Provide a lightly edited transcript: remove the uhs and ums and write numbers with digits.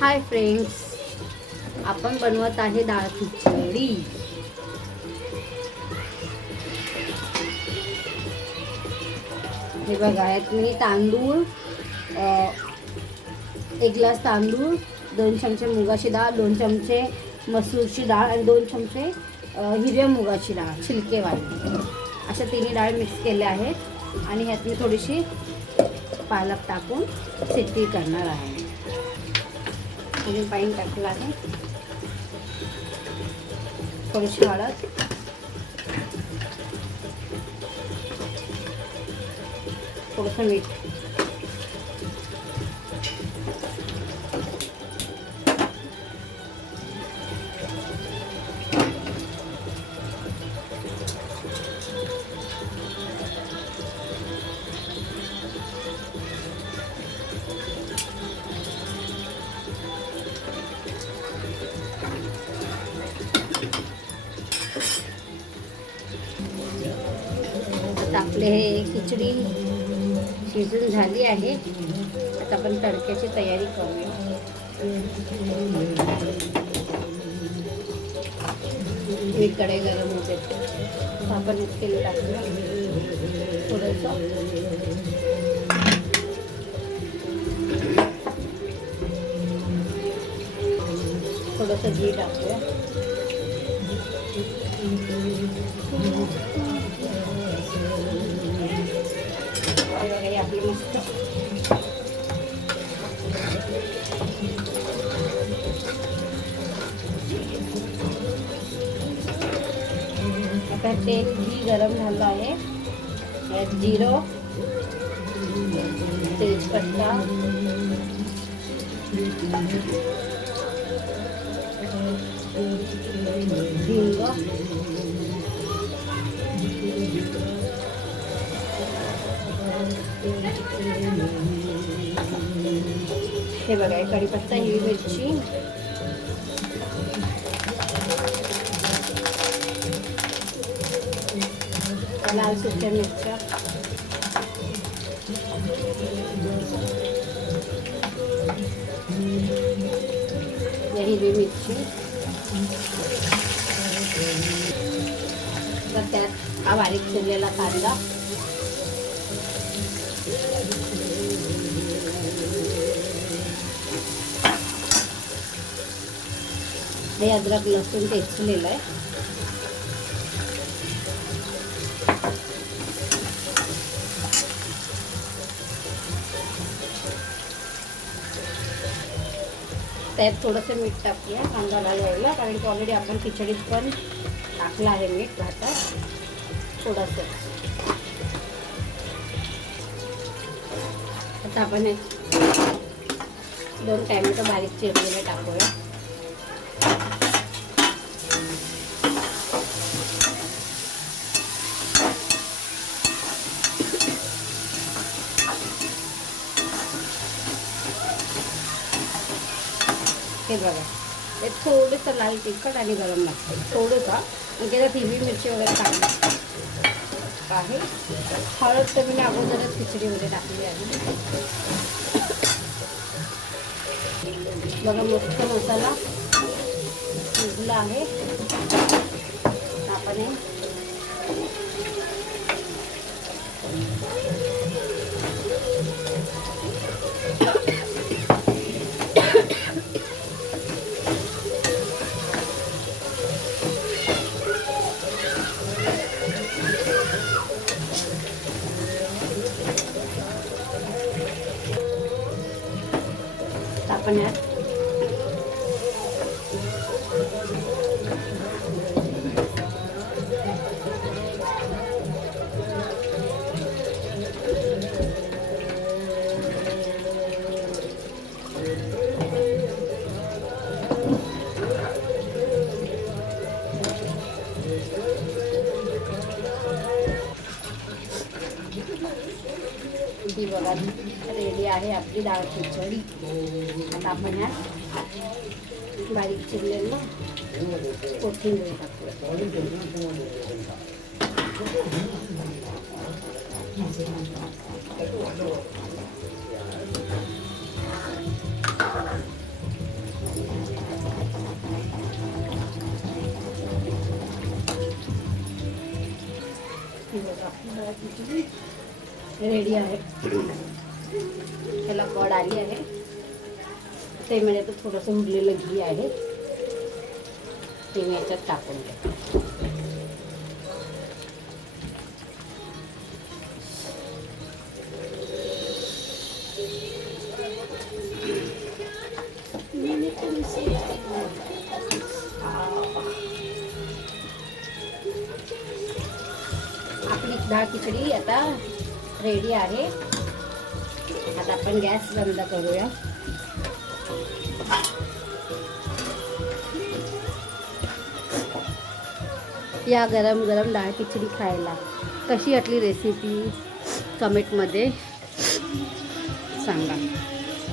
Hi friends, आपण बनवत आहे डाळ खिचडी। हे बघा, यात मी तांदूळ, 1 ग्लास तांदूळ, 2 चमचे मुगाची डाळ, 2 चमचे मसूरची डाळ आणि 2 चमचे हिरव्या मुगाची डाळ छिलकेवाली, अशा तिन्ही डाळ मिक्स केल्या आहेत आणि ह्यात मी थोडीशी पालक टाकून शिट्टी करणार आहे। आणि पाणी टाकलं आहे, थोडीशी हळद, थोडंसं मीठ, आपले हे खिचडी शिजून झाली आहे। आता आपण तडक्याची तयारी करूया। एक कढई गरम होते, आपण तेल टाकूया, थोडंसं घी टाकूया, आपली मस्त आता तेल घी गरम झालं आहे। यात जिरं, तेजपत्ता, हिंग, हे बघा, कढीपत्ता, हिरवी मिरची, लाल सुक्या मिरच्या, हिरवी मिरची, तर त्यात हा बारीक चिरलेला कांदा, हे अद्रक लसूण ठेचलेलं आहे, त्यात थोडंसं मीठ टाकूया कांदा लाल व्हायला, कारण की ऑलरेडी आपण खिचडीत पण टाकलं आहे मीठ भातात थोडंसं। आता आपण 2 टॅमॅटो बारीक चिरलेले टाकूया, हे बघा, हे थोडंसं लाल तिखट आणि गरम लागतं थोडंसं, म्हणजे त्यात हिरवी मिरची वगैरे टाकली आहे। हळद तर मी अगोदरच खिचडीमध्ये टाकली आहे। बघा, मस्त मसाला शिजला आहे। आपण यात ही बघा, रेडी आहे आपली डाळ खिचडी। आता आपण यात बारीक चिरलेलं कोथिंबीर टाकूया, डाळ खिचडी रेडी आहे. त्याला कड आली आहे. ते म्हणजे तर थोडंसं उरलेलं घी आहे ते मी याच्यात टाकून देते. आपली डाळ खिचडी आता रेडी आहे. आता आपण गॅस बंद करूया. या गरम गरम डाळ खिचडी खायला. कशी वाटली रेसिपी कमेंटमध्ये सांगा.